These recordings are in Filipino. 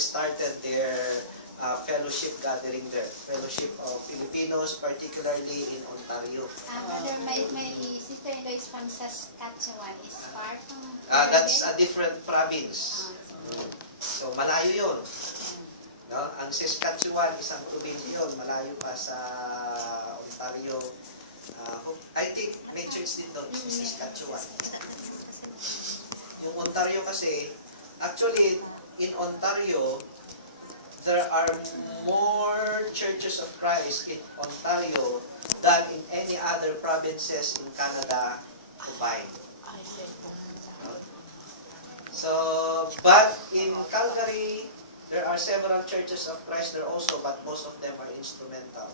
started their fellowship gathering there. Fellowship of Filipinos, particularly in Ontario. Brother, my sister-in-law is from Saskatchewan. Is far from... That's a different province. So, malayo yun. No? Ang Saskatchewan, isang probinsya yun. Malayo pa sa Ontario. I think may church din doon sa Saskatchewan. Yung Ontario kasi, actually, in Ontario, there are more churches of Christ in Ontario than in any other provinces in Canada combined. So, but in Calgary, there are several churches of Christ there also, but most of them are instrumental.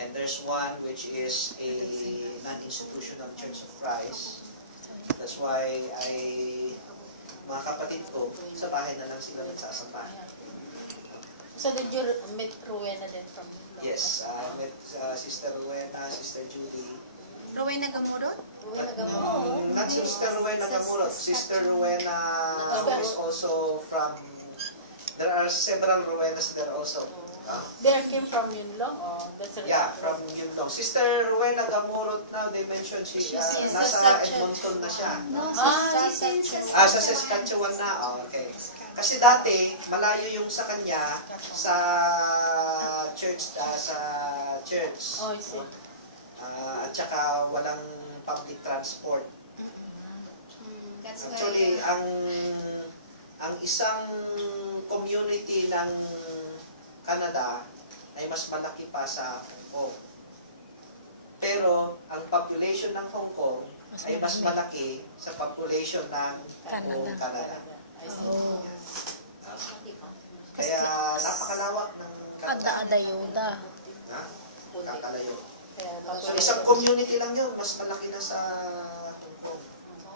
And there's one which is a non-institutional Church of Christ. That's why mga kapatid ko, sa bahay na lang sila nagsasambahan. So did you meet Rowena then from London? Yes, met Sister Rowena, Sister Judy. Rowena Gamurot? Not Sister Rowena Gamurot. Sister Rowena is also from, there are several Rowenas there also. They came from Yunlong? That's Yeah, from Yunlong. Sister Rowena Gamurot now, they mentioned nasa Edmonton na siya. No, Sa Saskatchewan na. Okay. Kasi dati, malayo yung sa kanya sa church. Oh, I see. At saka walang public transport. That's Actually, ang isang community ng Canada ay mas malaki pa sa Hong Kong. Pero ang population ng Hong Kong ay mas malaki sa population ng buong Canada. Kaya napakalawak ng Canada. Ada-ada-yoda. Kakalayo. So isang community lang yun, mas malaki na sa Hong Kong.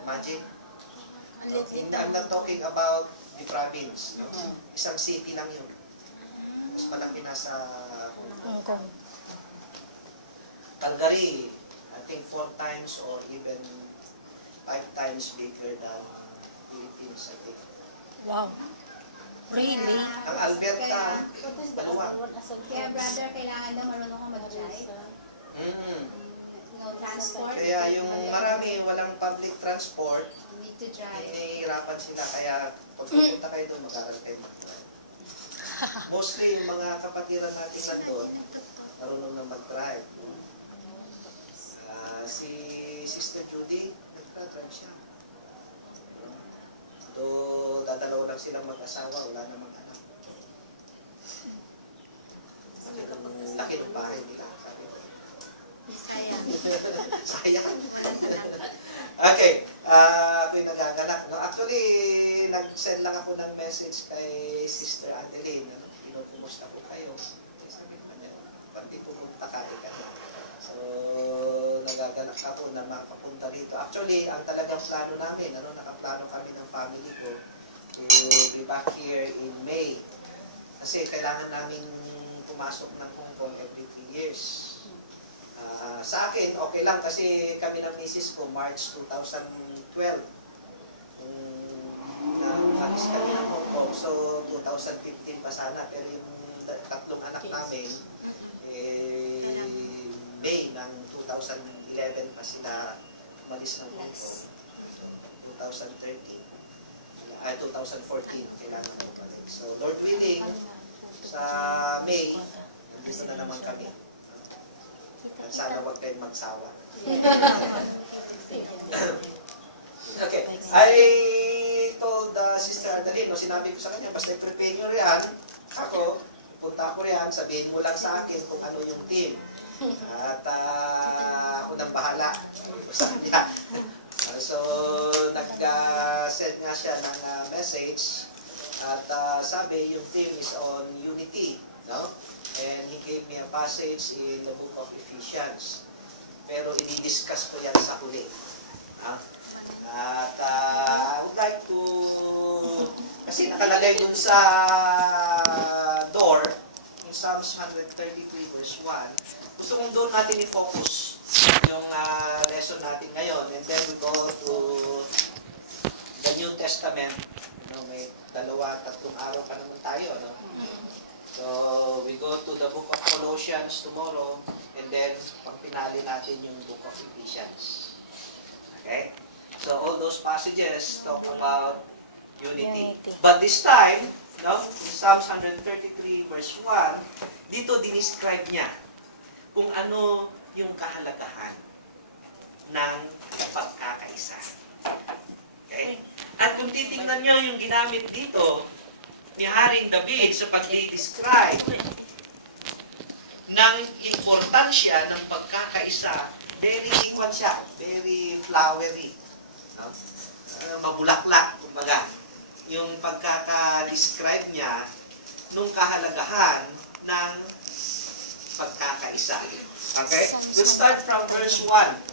Imagine. I'm not talking about the province. No? Isang city lang yun. Mas malaki na sa Hong Kong. Calgary, I think 4 times or even 5 times bigger than Philippines, I think. Wow. Really? Ang Alberta, maluwag. Kaya brother, kailangan daw marunong kang mag-drive. No transport. Kaya yung marami walang public transport, You need to drive. nahihirapan sila. Kaya pag pupunta kayo doon, mag-aaral kayo mag-drive. Mostly yung mga kapatiran natin nandun, marunong na mag-drive. Si Sister Judy, nag-drive siya. Do dadalawa lang silang mag-asawa, wala namang anak. Laki ng bahay nila. Sabi ko. Sayang. Sayang. Okay, ako'y nagagalak. No? Actually, nag-send lang ako ng message kay Sister Adeline. Pinupumusta ko kayo. Sabi ko niya, pati pumunta ka, ika na. So, nagagalak ako na makapunta rito. Actually, ang talagang plano namin, nakaplano kami ng family ko to be back here in May. Kasi kailangan namin pumasok ng Hong Kong every 3 years. Sa akin, okay lang kasi kami ng misis ko, March 2012. Alis kami ng Hong Kong, so 2015 pa sana. Pero yung tatlong anak namin, May ng 2011 pa sila umalis ng Hong Kong. So, 2014, kailangan mo balik. So, Lord willing, sa May, nandito na naman kami. At sana wag kayong magsawa. Okay. I told Sister Adeline, sinabi ko sa kanya, basta i-prepare nyo riyan, ako, punta ako riyan, sabihin mo lang sa akin kung ano yung team. At ako nang bahala. Sa kanya. So, nag-send nga siya ng message at sabi yung team is on unity. No? And he gave me a passage in the book of Ephesians. Pero i-discuss ko yan sa huli. At I would like to, kasi nakalagay dun sa door, in Psalms 133 verse 1, gusto kong doon natin i-focus yung lesson natin ngayon. And then we go to the New Testament, may 2-3 araw pa naman tayo, no? So, we go to the book of Colossians tomorrow, and then, pagpinali natin yung book of Ephesians. Okay? So, all those passages talk about unity. But this time, no, in Psalms 133 verse 1, dito dinescribe niya kung ano yung kahalagahan ng pagkakaisa. Okay? At kung titingnan nyo yung ginamit dito ni Haring David sa pag-describe ng importansya ng pagkakaisa, very equal siya, very flowery. No? Mabulaklak, kumbaga. Yung pagkaka-describe niya nung kahalagahan ng pagkakaisa. Okay? We'll start from verse 1.